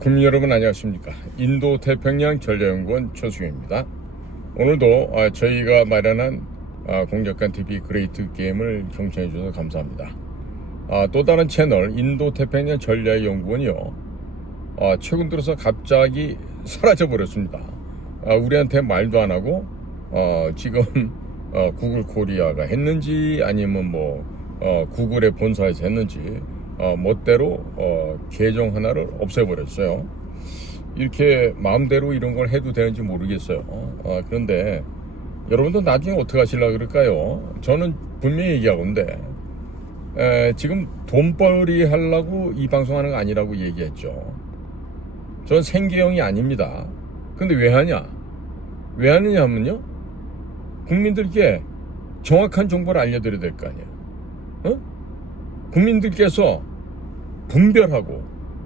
국민 여러분 안녕하십니까. 인도태평양 전략연구원 최수경입니다. 오늘도 저희가 마련한 공작관 TV 그레이트 게임을 경청해 주셔서 감사합니다. 또 다른 채널 인도태평양 전략연구원이요, 최근 들어서 갑자기 사라져 버렸습니다. 우리한테 말도 안 하고 지금 구글 코리아가 했는지 아니면 구글의 본사에서 했는지 멋대로 계정 하나를 없애버렸어요. 이렇게 마음대로 이런 걸 해도 되는지 모르겠어요. 그런데 여러분도 나중에 어떻게 하시려고 그럴까요? 저는 분명히 얘기하건데 지금 돈벌이 하려고 이 방송하는 거 아니라고 얘기했죠. 전 생계형이 아닙니다. 근데 왜 하냐? 왜 하느냐 하면요, 국민들께 정확한 정보를 알려드려야 될 거 아니에요. 국민들께서 분별하고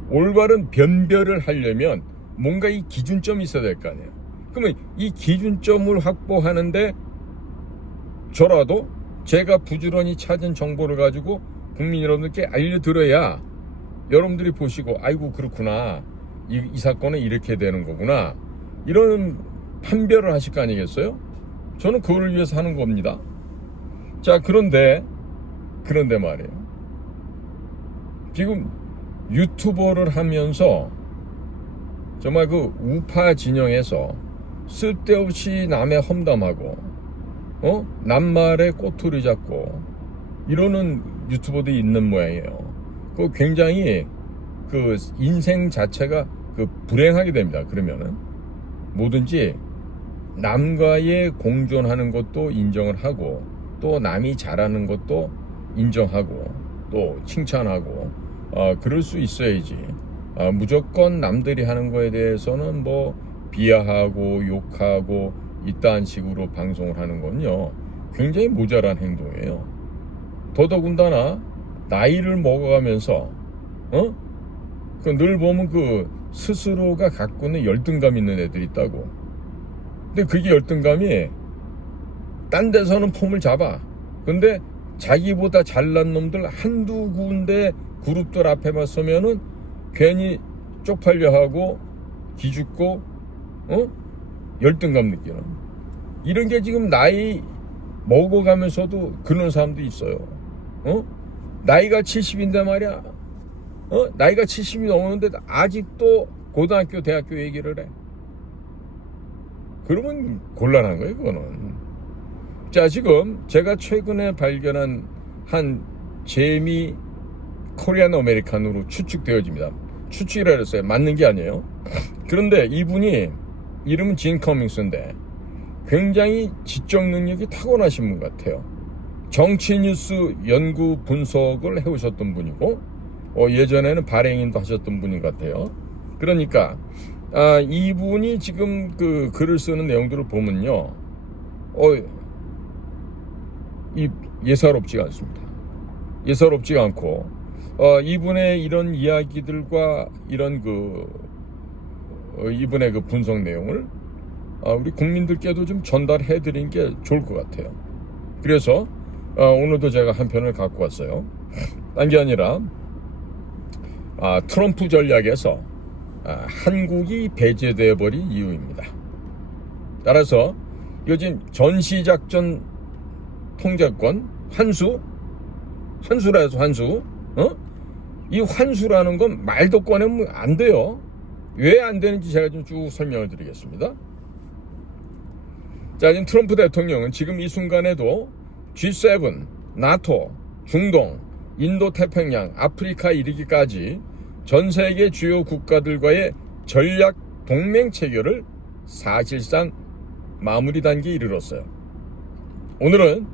올바른 변별을 하려면 뭔가 이 기준점이 있어야 될 거 아니에요. 그러면 이 기준점을 확보하는데 저라도 제가 부지런히 찾은 정보를 가지고 국민 여러분들께 알려드려야 여러분들이 보시고 아이고 그렇구나, 이 사건은 이렇게 되는 거구나, 이런 판별을 하실 거 아니겠어요? 저는 그걸 위해서 하는 겁니다. 자, 그런데 말이에요, 지금 유튜버를 하면서 정말 그 우파 진영에서 쓸데없이 남의 험담하고 남말에 꼬투리 잡고 이러는 유튜버들이 있는 모양이에요. 그 굉장히 그 인생 자체가 그 불행하게 됩니다. 그러면은 뭐든지 남과의 공존하는 것도 인정을 하고, 또 남이 잘하는 것도 인정하고 또 칭찬하고 그럴 수 있어야지, 무조건 남들이 하는 거에 대해서는 비하하고 욕하고 이딴 식으로 방송을 하는 건요, 굉장히 모자란 행동이에요. 더더군다나 나이를 먹어가면서 늘 보면 그 스스로가 갖고 있는 열등감 있는 애들이 있다고. 근데 그게 열등감이 딴 데서는 폼을 잡아. 근데 자기보다 잘난 놈들 한두 군데 그룹들 앞에만 서면은 괜히 쪽팔려 하고 기죽고 열등감 느끼는, 이런 게 지금 나이 먹어가면서도 그런 사람도 있어요. 나이가 70인데 말이야, 나이가 70이 넘었는데 아직도 고등학교 대학교 얘기를 해. 그러면 곤란한 거예요, 그거는. 자, 지금 제가 최근에 발견한 한 재미 코리안 아메리칸으로 추측되어집니다. 추측이라 그랬어요. 맞는 게 아니에요. 그런데 이분이 이름은 진 커밍스인데 굉장히 지적 능력이 타고나신 분 같아요. 정치 뉴스 연구 분석을 해오셨던 분이고 예전에는 발행인도 하셨던 분인 것 같아요. 그러니까 이분이 지금 그 글을 쓰는 내용들을 보면요, 예사롭지가 않습니다. 예사롭지가 않고 이분의 이런 이야기들과 이런 이분의 그 분석 내용을 우리 국민들께도 좀 전달해 드리는 게 좋을 것 같아요. 그래서 오늘도 제가 한 편을 갖고 왔어요. 딴 게 아니라 트럼프 전략에서 한국이 배제되어 버린 이유입니다. 따라서 요즘 전시작전 통제권 환수라 해서 환수, 이 환수라는 건 말도 꺼내면 안 돼요. 왜 안 되는지 제가 좀 쭉 설명을 드리겠습니다. 자, 지금 트럼프 대통령은 지금 이 순간에도 G7, 나토, 중동, 인도태평양, 아프리카 이르기까지 전 세계 주요 국가들과의 전략 동맹 체결을 사실상 마무리 단계에 이르렀어요. 오늘은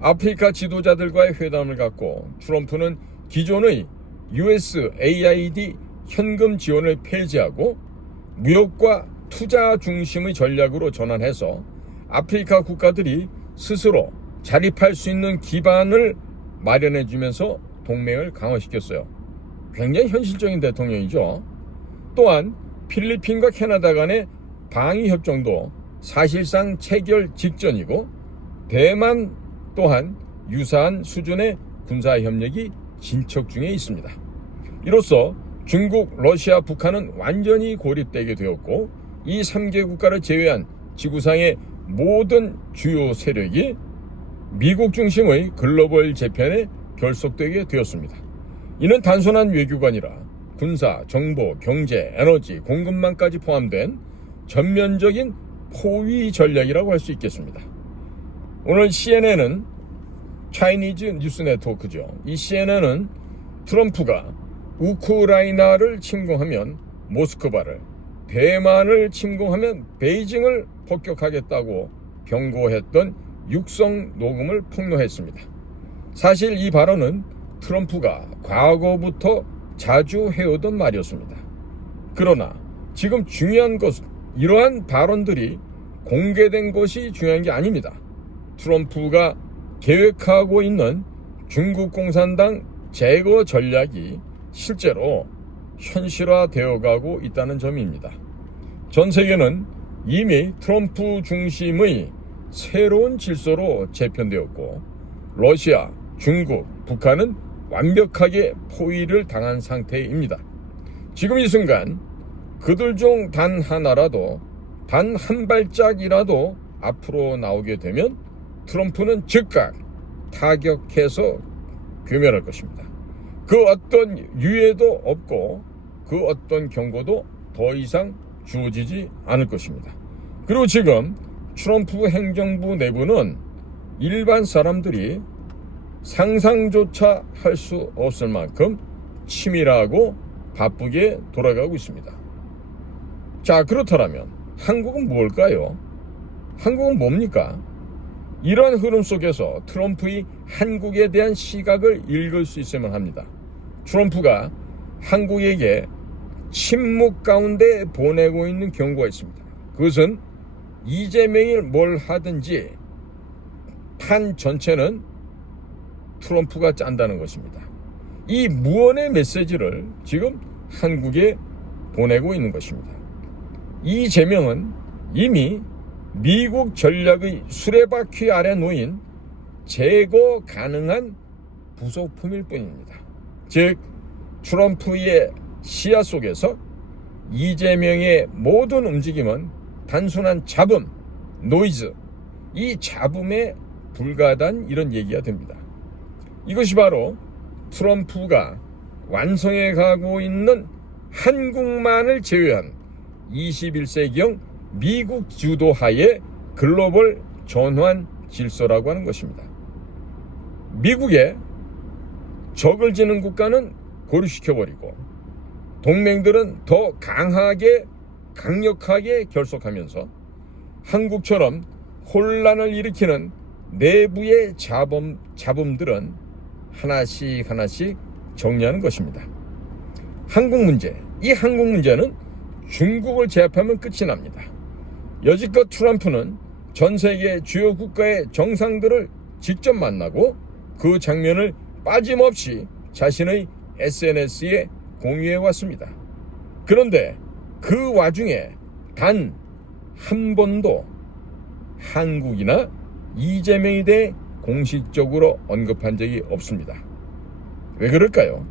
아프리카 지도자들과의 회담을 갖고 트럼프는 기존의 USAID 현금 지원을 폐지하고 무역과 투자 중심의 전략으로 전환해서 아프리카 국가들이 스스로 자립할 수 있는 기반을 마련해주면서 동맹을 강화시켰어요. 굉장히 현실적인 대통령이죠. 또한 필리핀과 캐나다 간의 방위협정도 사실상 체결 직전이고, 대만 또한 유사한 수준의 군사협력이 진척 중에 있습니다. 이로써 중국, 러시아, 북한은 완전히 고립되게 되었고 이 3개 국가를 제외한 지구상의 모든 주요 세력이 미국 중심의 글로벌 재편에 결속되게 되었습니다. 이는 단순한 외교가 아니라 군사, 정보, 경제, 에너지, 공급망까지 포함된 전면적인 포위 전략이라고 할 수 있겠습니다. 오늘 CNN은 차이니즈 뉴스 네트워크죠. 이 CNN은 트럼프가 우크라이나를 침공하면 모스크바를, 대만을 침공하면 베이징을 폭격하겠다고 경고했던 육성 녹음을 폭로했습니다. 사실 이 발언은 트럼프가 과거부터 자주 해오던 말이었습니다. 그러나 지금 중요한 것은 이러한 발언들이 공개된 것이 중요한 게 아닙니다. 트럼프가 계획하고 있는 중국 공산당 제거 전략이 실제로 현실화되어 가고 있다는 점입니다. 전 세계는 이미 트럼프 중심의 새로운 질서로 재편되었고 러시아, 중국, 북한은 완벽하게 포위를 당한 상태입니다. 지금 이 순간 그들 중 단 하나라도, 단 한 발짝이라도 앞으로 나오게 되면 트럼프는 즉각 타격해서 괴멸할 것입니다. 그 어떤 유예도 없고 그 어떤 경고도 더 이상 주어지지 않을 것입니다. 그리고 지금 트럼프 행정부 내부는 일반 사람들이 상상조차 할 수 없을 만큼 치밀하고 바쁘게 돌아가고 있습니다. 자, 그렇다면 한국은 뭘까요? 한국은 뭡니까? 이런 흐름 속에서 트럼프의 한국에 대한 시각을 읽을 수 있으면 합니다. 트럼프가 한국에게 침묵 가운데 보내고 있는 경고가 있습니다. 그것은 이재명이 뭘 하든지 판 전체는 트럼프가 짠다는 것입니다. 이 무언의 메시지를 지금 한국에 보내고 있는 것입니다. 이재명은 이미 미국 전략의 수레바퀴 아래 놓인 제거 가능한 부속품일 뿐입니다. 즉 트럼프의 시야 속에서 이재명의 모든 움직임은 단순한 잡음, 노이즈, 이 잡음에 불과하다는 이런 얘기가 됩니다. 이것이 바로 트럼프가 완성해 가고 있는 한국만을 제외한 21세기형 미국 주도하에 글로벌 전환 질서라고 하는 것입니다. 미국의 적을 지는 국가는 고립시켜버리고 동맹들은 더 강력하게 결속하면서 한국처럼 혼란을 일으키는 내부의 잡음들은 하나씩 정리하는 것입니다. 한국 문제는 중국을 제압하면 끝이 납니다. 여지껏 트럼프는 전 세계 주요 국가의 정상들을 직접 만나고 그 장면을 빠짐없이 자신의 SNS에 공유해 왔습니다. 그런데 그 와중에 단 한 번도 한국이나 이재명에 대해 공식적으로 언급한 적이 없습니다. 왜 그럴까요?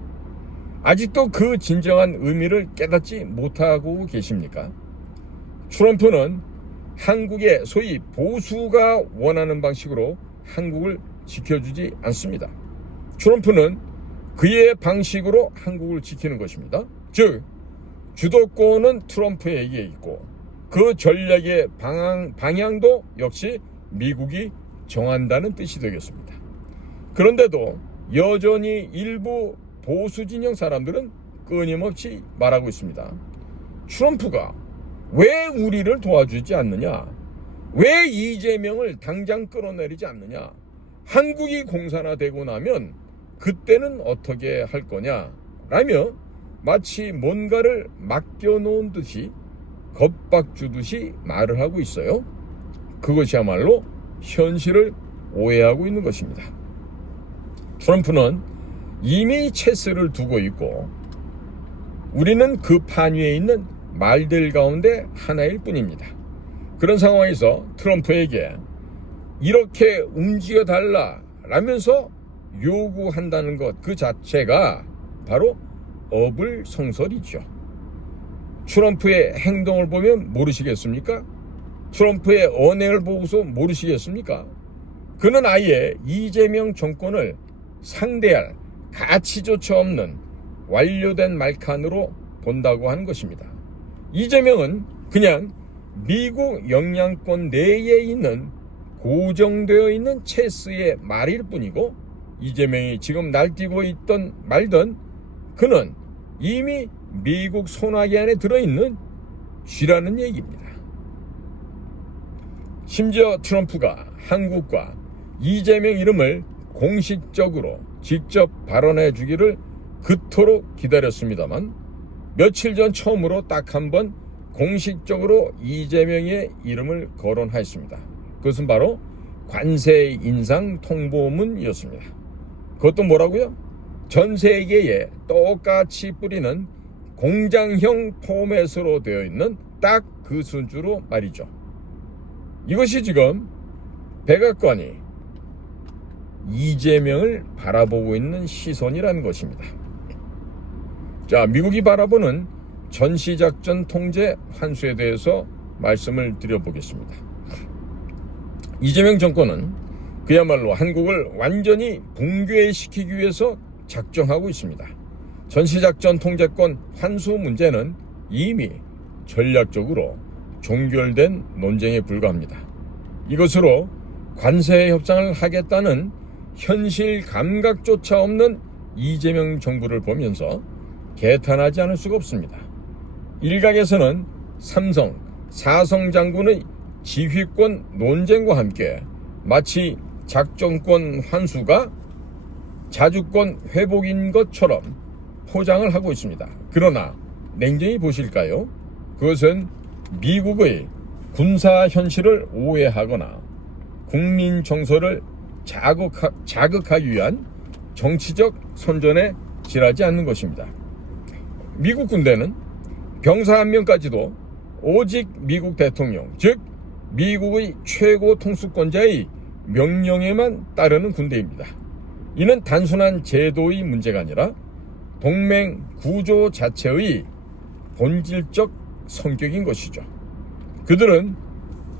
아직도 그 진정한 의미를 깨닫지 못하고 계십니까? 트럼프는 한국의 소위 보수가 원하는 방식으로 한국을 지켜주지 않습니다. 트럼프는 그의 방식으로 한국을 지키는 것입니다. 즉, 주도권은 트럼프에게 있고 그 전략의 방향도 역시 미국이 정한다는 뜻이 되겠습니다. 그런데도 여전히 일부 보수 진영 사람들은 끊임없이 말하고 있습니다. 트럼프가 왜 우리를 도와주지 않느냐? 왜 이재명을 당장 끌어내리지 않느냐? 한국이 공산화되고 나면 그때는 어떻게 할 거냐? 라며 마치 뭔가를 맡겨놓은 듯이 겁박주듯이 말을 하고 있어요. 그것이야말로 현실을 오해하고 있는 것입니다. 트럼프는 이미 체스를 두고 있고 우리는 그 판 위에 있는 말들 가운데 하나일 뿐입니다. 그런 상황에서 트럼프에게 이렇게 움직여달라 라면서 요구한다는 것 그 자체가 바로 어불성설이죠. 트럼프의 행동을 보면 모르시겠습니까? 트럼프의 언행을 보고서 모르시겠습니까? 그는 아예 이재명 정권을 상대할 가치조차 없는 완료된 말칸으로 본다고 하는 것입니다. 이재명은 그냥 미국 영향권 내에 있는 고정되어 있는 체스의 말일 뿐이고, 이재명이 지금 날뛰고 있던 말든 그는 이미 미국 소나기 안에 들어있는 쥐라는 얘기입니다. 심지어 트럼프가 한국과 이재명 이름을 공식적으로 직접 발언해 주기를 그토록 기다렸습니다만, 며칠 전 처음으로 딱 한 번 공식적으로 이재명의 이름을 거론하였습니다. 그것은 바로 관세 인상 통보문이었습니다. 그것도 뭐라고요? 전 세계에 똑같이 뿌리는 공장형 포맷으로 되어 있는 딱 그 순주로 말이죠. 이것이 지금 백악관이 이재명을 바라보고 있는 시선이라는 것입니다. 자, 미국이 바라보는 전시작전 통제 환수에 대해서 말씀을 드려보겠습니다. 이재명 정권은 그야말로 한국을 완전히 붕괴시키기 위해서 작정하고 있습니다. 전시작전 통제권 환수 문제는 이미 전략적으로 종결된 논쟁에 불과합니다. 이것으로 관세 협상을 하겠다는 현실 감각조차 없는 이재명 정부를 보면서 개탄하지 않을 수가 없습니다. 일각에서는 삼성, 사성 장군의 지휘권 논쟁과 함께 마치 작전권 환수가 자주권 회복인 것처럼 포장을 하고 있습니다. 그러나 냉정히 보실까요? 그것은 미국의 군사 현실을 오해하거나 국민 정서를 자극하기 위한 정치적 선전에 지나지 않는 것입니다. 미국 군대는 병사 한 명까지도 오직 미국 대통령, 즉 미국의 최고 통수권자의 명령에만 따르는 군대입니다. 이는 단순한 제도의 문제가 아니라 동맹 구조 자체의 본질적 성격인 것이죠. 그들은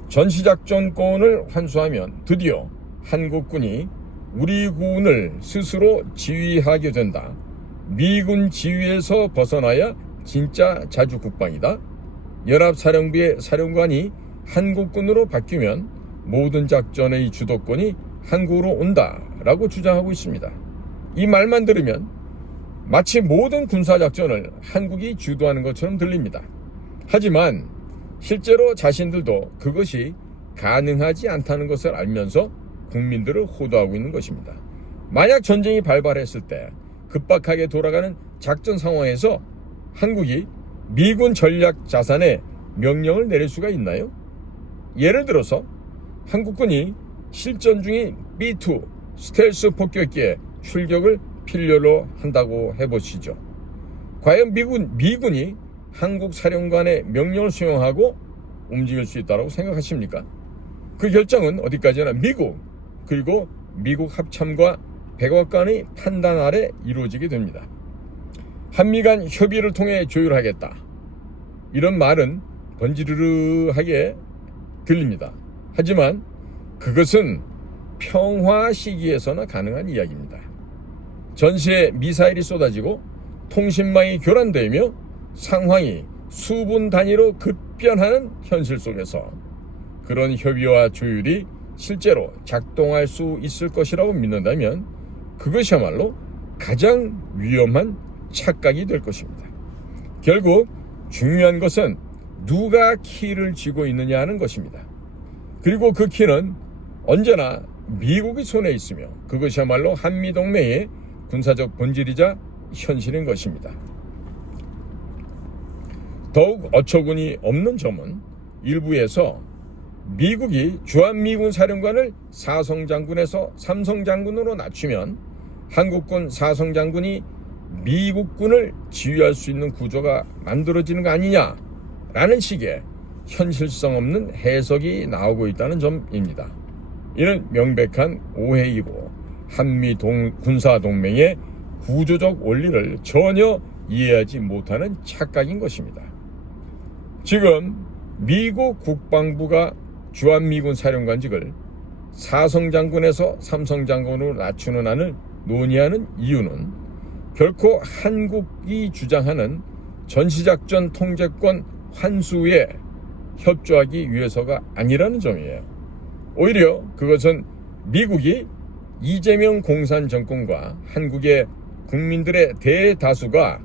전시작전권을 환수하면 드디어 한국군이 우리 군을 스스로 지휘하게 된다. 미군 지휘에서 벗어나야 진짜 자주국방이다. 연합사령부의 사령관이 한국군으로 바뀌면 모든 작전의 주도권이 한국으로 온다라고 주장하고 있습니다. 이 말만 들으면 마치 모든 군사작전을 한국이 주도하는 것처럼 들립니다. 하지만 실제로 자신들도 그것이 가능하지 않다는 것을 알면서 국민들을 호도하고 있는 것입니다. 만약 전쟁이 발발했을 때 급박하게 돌아가는 작전 상황에서 한국이 미군 전략 자산에 명령을 내릴 수가 있나요? 예를 들어서 한국군이 실전 중인 B2 스텔스 폭격기의 출격을 필요로 한다고 해보시죠. 과연 미군이 한국 사령관의 명령을 수용하고 움직일 수 있다고 생각하십니까? 그 결정은 어디까지나 미국 그리고 미국 합참과 백악관의 판단 아래 이루어지게 됩니다. 한미 간 협의를 통해 조율하겠다. 이런 말은 번지르르하게 들립니다. 하지만 그것은 평화 시기에서나 가능한 이야기입니다. 전시에 미사일이 쏟아지고 통신망이 교란되며 상황이 수분 단위로 급변하는 현실 속에서 그런 협의와 조율이 실제로 작동할 수 있을 것이라고 믿는다면 그것이야말로 가장 위험한 착각이 될 것입니다. 결국 중요한 것은 누가 키를 쥐고 있느냐 하는 것입니다. 그리고 그 키는 언제나 미국의 손에 있으며 그것이야말로 한미동맹의 군사적 본질이자 현실인 것입니다. 더욱 어처구니 없는 점은 일부에서 미국이 주한미군 사령관을 사성장군에서 삼성장군으로 낮추면 한국군 사성장군이 미국군을 지휘할 수 있는 구조가 만들어지는 거 아니냐라는 식의 현실성 없는 해석이 나오고 있다는 점입니다. 이는 명백한 오해이고 한미 군사동맹의 구조적 원리를 전혀 이해하지 못하는 착각인 것입니다. 지금 미국 국방부가 주한미군 사령관직을 사성장군에서 삼성장군으로 낮추는 안을 논의하는 이유는 결코 한국이 주장하는 전시작전 통제권 환수에 협조하기 위해서가 아니라는 점이에요. 오히려 그것은 미국이 이재명 공산 정권과 한국의 국민들의 대다수가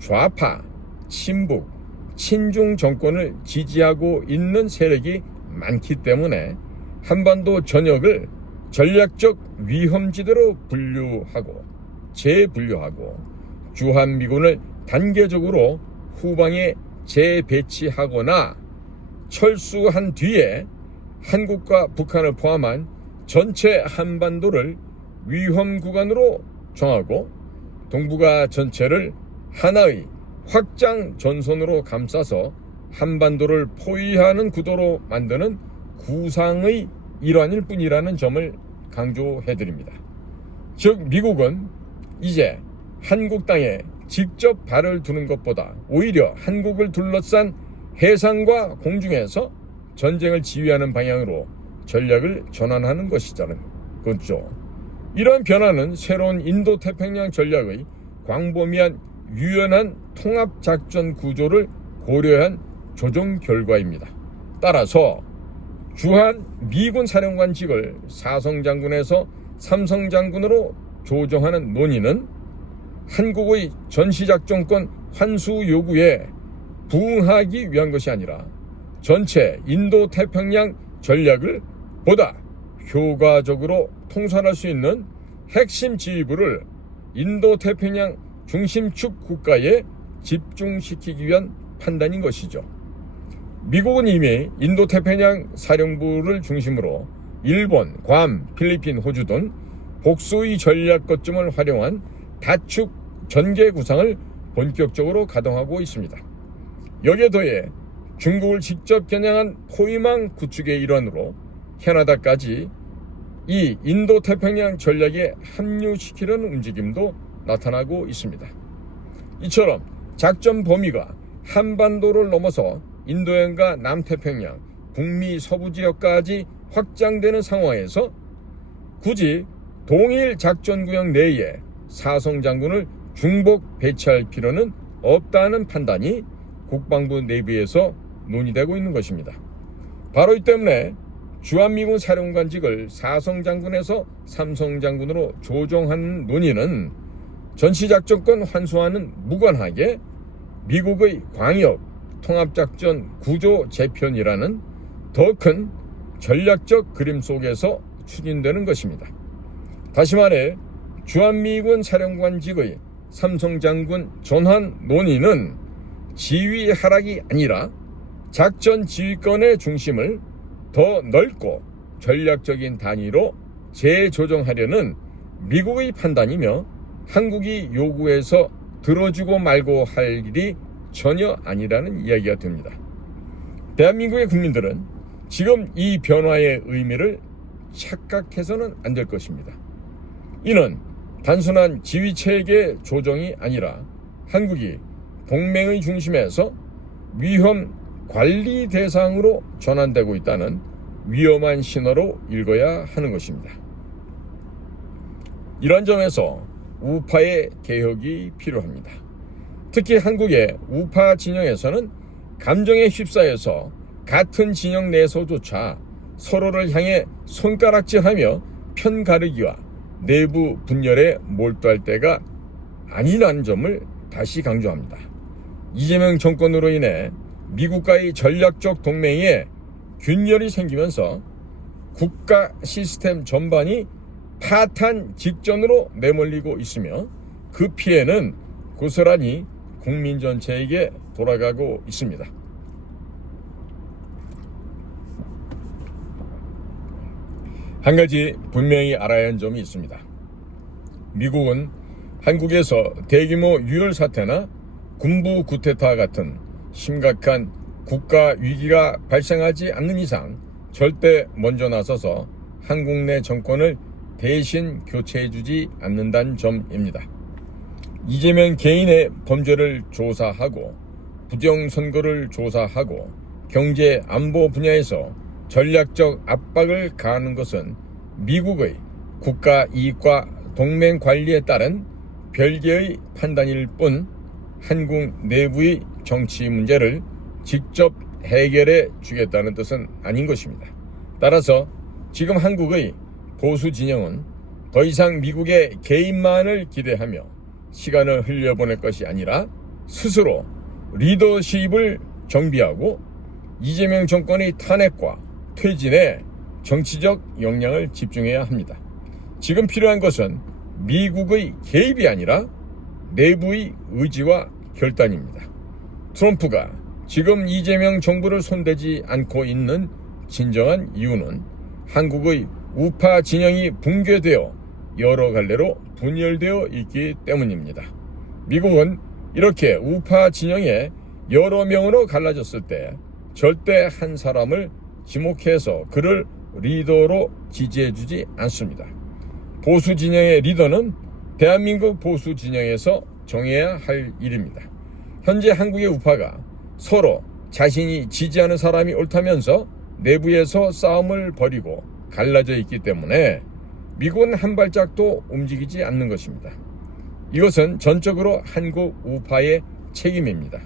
좌파, 친북, 친중 정권을 지지하고 있는 세력이 많기 때문에 한반도 전역을 전략적 위험지대로 분류하고 재분류하고 주한미군을 단계적으로 후방에 재배치하거나 철수한 뒤에 한국과 북한을 포함한 전체 한반도를 위험 구간으로 정하고 동북아 전체를 하나의 확장 전선으로 감싸서 한반도를 포위하는 구도로 만드는 구상의 일환일 뿐이라는 점을 강조해드립니다. 즉 미국은 이제 한국 땅에 직접 발을 두는 것보다 오히려 한국을 둘러싼 해상과 공중에서 전쟁을 지휘하는 방향으로 전략을 전환하는 것이잖아요. 그렇죠. 이러한 변화는 새로운 인도태평양 전략의 광범위한 유연한 통합작전 구조를 고려한 조정 결과입니다. 따라서 주한 미군 사령관직을 사성장군에서 삼성장군으로 조정하는 논의는 한국의 전시작전권 환수 요구에 부응하기 위한 것이 아니라 전체 인도태평양 전략을 보다 효과적으로 통솔할 수 있는 핵심 지휘부를 인도태평양 중심축 국가에 집중시키기 위한 판단인 것이죠. 미국은 이미 인도태평양 사령부를 중심으로 일본, 괌, 필리핀, 호주 등 복수의 전략 거점을 활용한 다축 전개 구상을 본격적으로 가동하고 있습니다. 여기에 더해 중국을 직접 겨냥한 포위망 구축의 일환으로 캐나다까지 이 인도태평양 전략에 합류시키려는 움직임도 나타나고 있습니다. 이처럼 작전 범위가 한반도를 넘어서 인도양과 남태평양, 북미 서부 지역까지 확장되는 상황에서 굳이 동일 작전구역 내에 사성장군을 중복 배치할 필요는 없다는 판단이 국방부 내부에서 논의되고 있는 것입니다. 바로 이 때문에 주한미군 사령관직을 사성장군에서 삼성장군으로 조정하는 논의는 전시작전권 환수와는 무관하게 미국의 광역 통합작전 구조 재편이라는 더 큰 전략적 그림 속에서 추진되는 것입니다. 다시 말해 주한미군 사령관직의 삼성장군 전환 논의는 지휘 하락이 아니라 작전 지휘권의 중심을 더 넓고 전략적인 단위로 재조정하려는 미국의 판단이며 한국이 요구해서 들어주고 말고 할 일이 전혀 아니라는 이야기가 됩니다. 대한민국의 국민들은 지금 이 변화의 의미를 착각해서는 안 될 것입니다. 이는 단순한 지휘체계 조정이 아니라 한국이 동맹의 중심에서 위험 관리 대상으로 전환되고 있다는 위험한 신호로 읽어야 하는 것입니다. 이런 점에서 우파의 개혁이 필요합니다. 특히 한국의 우파 진영에서는 감정에 휩싸여서 같은 진영 내에서조차 서로를 향해 손가락질하며 편가르기와 내부 분열에 몰두할 때가 아니라는 점을 다시 강조합니다. 이재명 정권으로 인해 미국과의 전략적 동맹에 균열이 생기면서 국가 시스템 전반이 파탄 직전으로 내몰리고 있으며 그 피해는 고스란히 국민 전체에게 돌아가고 있습니다. 한 가지 분명히 알아야 하는 점이 있습니다. 미국은 한국에서 대규모 유혈 사태나 군부 쿠데타 같은 심각한 국가 위기가 발생하지 않는 이상 절대 먼저 나서서 한국 내 정권을 대신 교체해주지 않는다는 점입니다. 이재명 개인의 범죄를 조사하고 부정선거를 조사하고 경제 안보 분야에서 전략적 압박을 가하는 것은 미국의 국가 이익과 동맹 관리에 따른 별개의 판단일 뿐 한국 내부의 정치 문제를 직접 해결해 주겠다는 뜻은 아닌 것입니다. 따라서 지금 한국의 보수 진영은 더 이상 미국의 개인만을 기대하며 시간을 흘려보낼 것이 아니라 스스로 리더십을 정비하고 이재명 정권의 탄핵과 퇴진에 정치적 역량을 집중해야 합니다. 지금 필요한 것은 미국의 개입이 아니라 내부의 의지와 결단입니다. 트럼프가 지금 이재명 정부를 손대지 않고 있는 진정한 이유는 한국의 우파 진영이 붕괴되어 여러 갈래로 분열되어 있기 때문입니다. 미국은 이렇게 우파 진영에 여러 명으로 갈라졌을 때 절대 한 사람을 지목해서 그를 리더로 지지해주지 않습니다. 보수 진영의 리더는 대한민국 보수 진영에서 정해야 할 일입니다. 현재 한국의 우파가 서로 자신이 지지하는 사람이 옳다면서 내부에서 싸움을 벌이고 갈라져 있기 때문에 미국은 한 발짝도 움직이지 않는 것입니다. 이것은 전적으로 한국 우파의 책임입니다.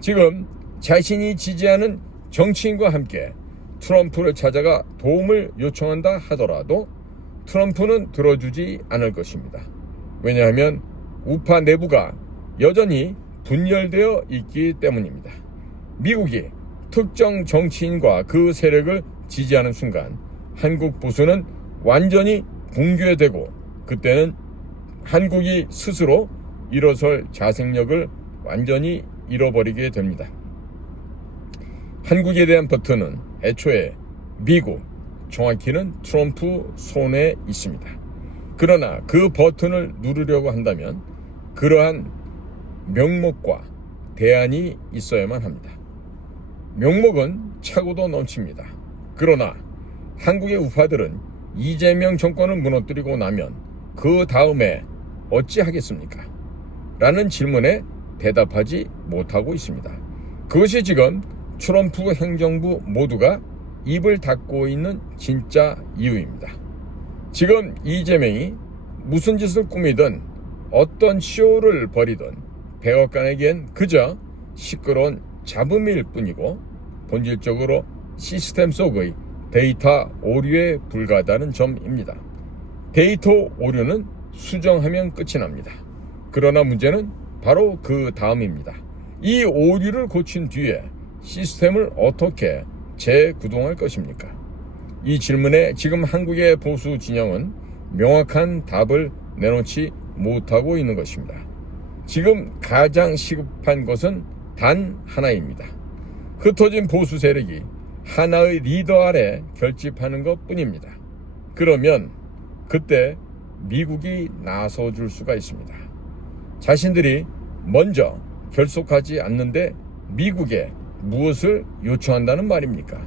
지금 자신이 지지하는 정치인과 함께 트럼프를 찾아가 도움을 요청한다 하더라도 트럼프는 들어주지 않을 것입니다. 왜냐하면 우파 내부가 여전히 분열되어 있기 때문입니다. 미국이 특정 정치인과 그 세력을 지지하는 순간 한국 보수는 완전히 붕괴되고 그때는 한국이 스스로 일어설 자생력을 완전히 잃어버리게 됩니다. 한국에 대한 버튼은 애초에 미국, 정확히는 트럼프 손에 있습니다. 그러나 그 버튼을 누르려고 한다면 그러한 명목과 대안이 있어야만 합니다. 명목은 차고도 넘칩니다. 그러나 한국의 우파들은 이재명 정권을 무너뜨리고 나면 그 다음에 어찌하겠습니까? 라는 질문에 대답하지 못하고 있습니다. 그것이 지금 트럼프 행정부 모두가 입을 닫고 있는 진짜 이유입니다. 지금 이재명이 무슨 짓을 꾸미든 어떤 쇼를 벌이든 백악관에겐 그저 시끄러운 잡음일 뿐이고 본질적으로 시스템 속의 데이터 오류에 불과하다는 점입니다. 데이터 오류는 수정하면 끝이 납니다. 그러나 문제는 바로 그 다음입니다. 이 오류를 고친 뒤에 시스템을 어떻게 재구동할 것입니까? 이 질문에 지금 한국의 보수 진영은 명확한 답을 내놓지 못하고 있는 것입니다. 지금 가장 시급한 것은 단 하나입니다. 흩어진 보수 세력이 하나의 리더 아래 결집하는 것 뿐입니다. 그러면 그때 미국이 나서줄 수가 있습니다. 자신들이 먼저 결속하지 않는데 미국에 무엇을 요청한다는 말입니까?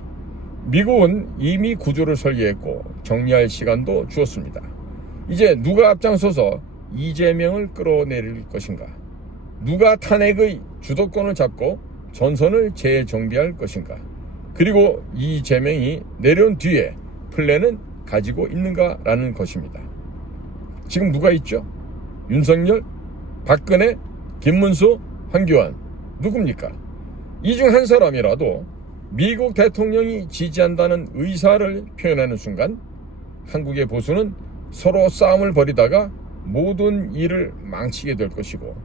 미국은 이미 구조를 설계했고 정리할 시간도 주었습니다. 이제 누가 앞장서서 이재명을 끌어내릴 것인가? 누가 탄핵의 주도권을 잡고 전선을 재정비할 것인가? 그리고 이재명이 내려온 뒤에 플랜은 가지고 있는가라는 것입니다. 지금 누가 있죠? 윤석열, 박근혜, 김문수, 황교안 누굽니까? 이 중 한 사람이라도 미국 대통령이 지지한다는 의사를 표현하는 순간 한국의 보수는 서로 싸움을 벌이다가 모든 일을 망치게 될 것이고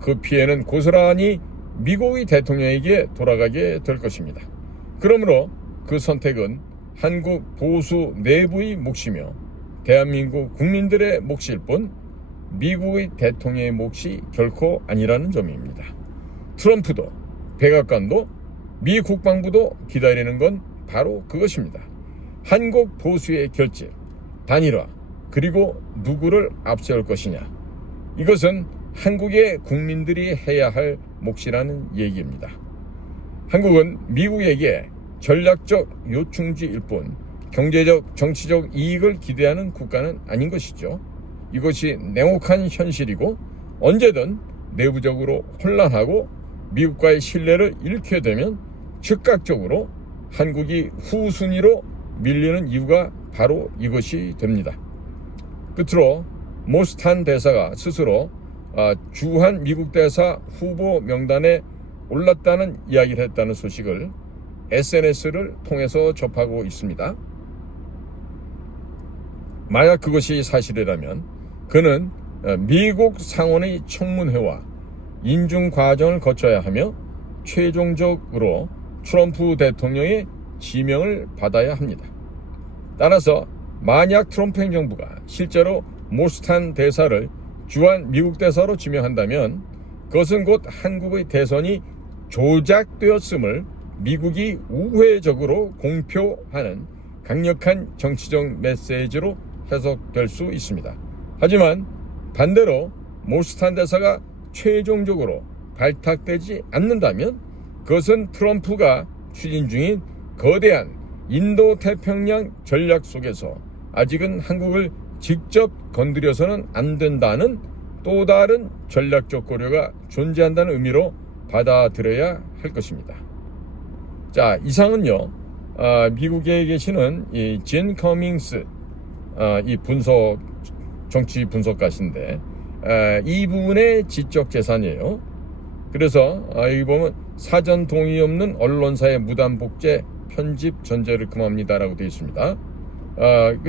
그 피해는 고스란히 미국의 대통령에게 돌아가게 될 것입니다. 그러므로 그 선택은 한국 보수 내부의 몫이며 대한민국 국민들의 몫일 뿐 미국의 대통령의 몫이 결코 아니라는 점입니다. 트럼프도 백악관도 미 국방부도 기다리는 건 바로 그것입니다. 한국 보수의 결집, 단일화, 그리고 누구를 앞세울 것이냐. 이것은 한국의 국민들이 해야 할 몫이라는 얘기입니다. 한국은 미국에게 전략적 요충지일 뿐 경제적, 정치적 이익을 기대하는 국가는 아닌 것이죠. 이것이 냉혹한 현실이고 언제든 내부적으로 혼란하고 미국과의 신뢰를 잃게 되면 즉각적으로 한국이 후순위로 밀리는 이유가 바로 이것이 됩니다. 끝으로 모스탄 대사가 스스로 주한 미국 대사 후보 명단에 올랐다는 이야기를 했다는 소식을 SNS를 통해서 접하고 있습니다. 만약 그것이 사실이라면 그는 미국 상원의 청문회와 인중 과정을 거쳐야 하며 최종적으로 트럼프 대통령의 지명을 받아야 합니다. 따라서 만약 트럼프 행정부가 실제로 모스탄 대사를 주한 미국 대사로 지명한다면 그것은 곧 한국의 대선이 조작되었음을 미국이 우회적으로 공표하는 강력한 정치적 메시지로 해석될 수 있습니다. 하지만 반대로 모스탄 대사가 최종적으로 발탁되지 않는다면 그것은 트럼프가 추진 중인 거대한 인도태평양 전략 속에서 아직은 한국을 직접 건드려서는 안 된다는 또 다른 전략적 고려가 존재한다는 의미로 받아들여야 할 것입니다. 자, 이상은요, 미국에 계시는 이 진 커밍스, 이 정치 분석가신데, 이분의 지적 재산이에요. 그래서 여기 보면 사전 동의 없는 언론사의 무단 복제 편집 전제를 금합니다라고 되어 있습니다.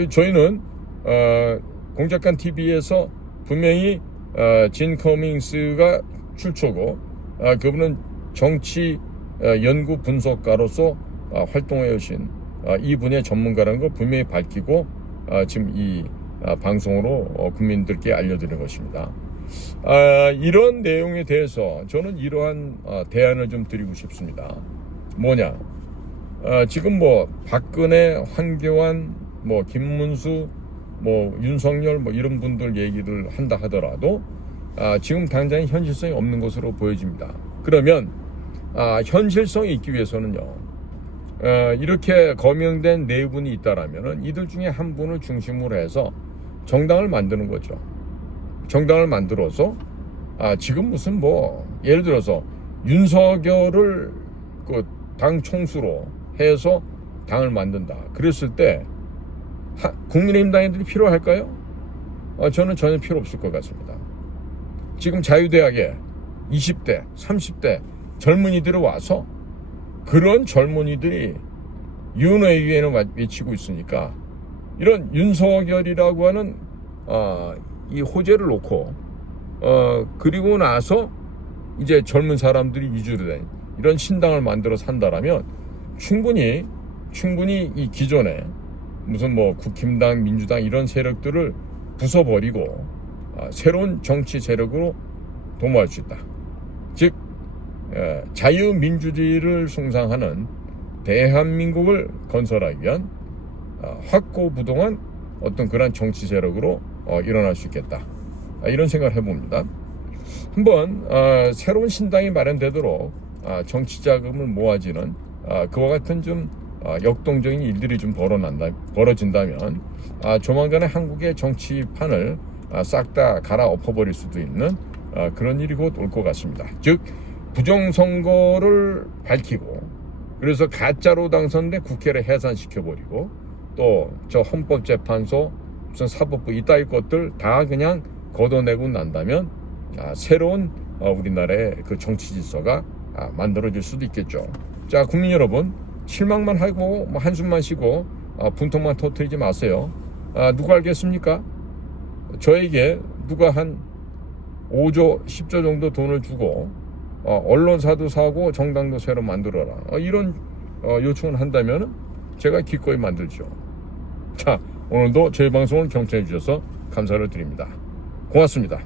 저희는 공작관 TV에서 분명히 진 커밍스가 출처고 그분은 정치 연구 분석가로서 활동해 오신 이분의 전문가라는 걸 분명히 밝히고 지금 이 방송으로 국민들께 알려드리는 것입니다. 이런 내용에 대해서 저는 이러한 대안을 좀 드리고 싶습니다. 뭐냐? 지금 뭐 박근혜, 황교안, 뭐 김문수, 뭐 윤석열, 뭐 이런 분들 얘기를 한다 하더라도 지금 당장 현실성이 없는 것으로 보여집니다. 그러면 현실성이 있기 위해서는요, 이렇게 거명된 네 분이 있다라면은 이들 중에 한 분을 중심으로 해서 정당을 만드는 거죠. 정당을 만들어서 지금 무슨 뭐 예를 들어서 윤석열을 그 당 총수로 해서 당을 만든다. 그랬을 때 국민의힘 당인들이 필요할까요? 저는 전혀 필요 없을 것 같습니다. 지금 자유대학에 20대, 30대 젊은이들이 와서 그런 젊은이들이 윤회의원을 외치고 있으니까 이런 윤석열이라고 하는 이 호재를 놓고 그리고 나서 이제 젊은 사람들이 위주로 된 이런 신당을 만들어 산다라면 충분히 이 기존에 무슨 뭐 국힘당, 민주당 이런 세력들을 부숴버리고 새로운 정치 세력으로 도모할 수 있다. 즉 자유민주주의를 숭상하는 대한민국을 건설하기 위한 확고부동한 어떤 그런 정치 세력으로 일어날 수 있겠다. 이런 생각을 해봅니다. 한번 새로운 신당이 마련되도록 정치 자금을 모아지는 그와 같은 좀 역동적인 일들이 좀 벌어진다면 조만간에 한국의 정치판을 싹 다 갈아엎어버릴 수도 있는 그런 일이 곧 올 것 같습니다. 즉 부정선거를 밝히고 그래서 가짜로 당선된 국회를 해산시켜버리고 또 저 헌법재판소 무슨 사법부 이따위 것들 다 그냥 걷어내고 난다면 새로운 우리나라의 그 정치 질서가 만들어질 수도 있겠죠. 자, 국민 여러분, 실망만 하고 뭐 한숨만 쉬고 분통만 터뜨리지 마세요. 누가 알겠습니까? 저에게 누가 한 5조, 10조 정도 돈을 주고 언론사도 사고 정당도 새로 만들어라. 이런 요청을 한다면 제가 기꺼이 만들죠. 자, 오늘도 저희 방송을 경청해 주셔서 감사를 드립니다. 고맙습니다.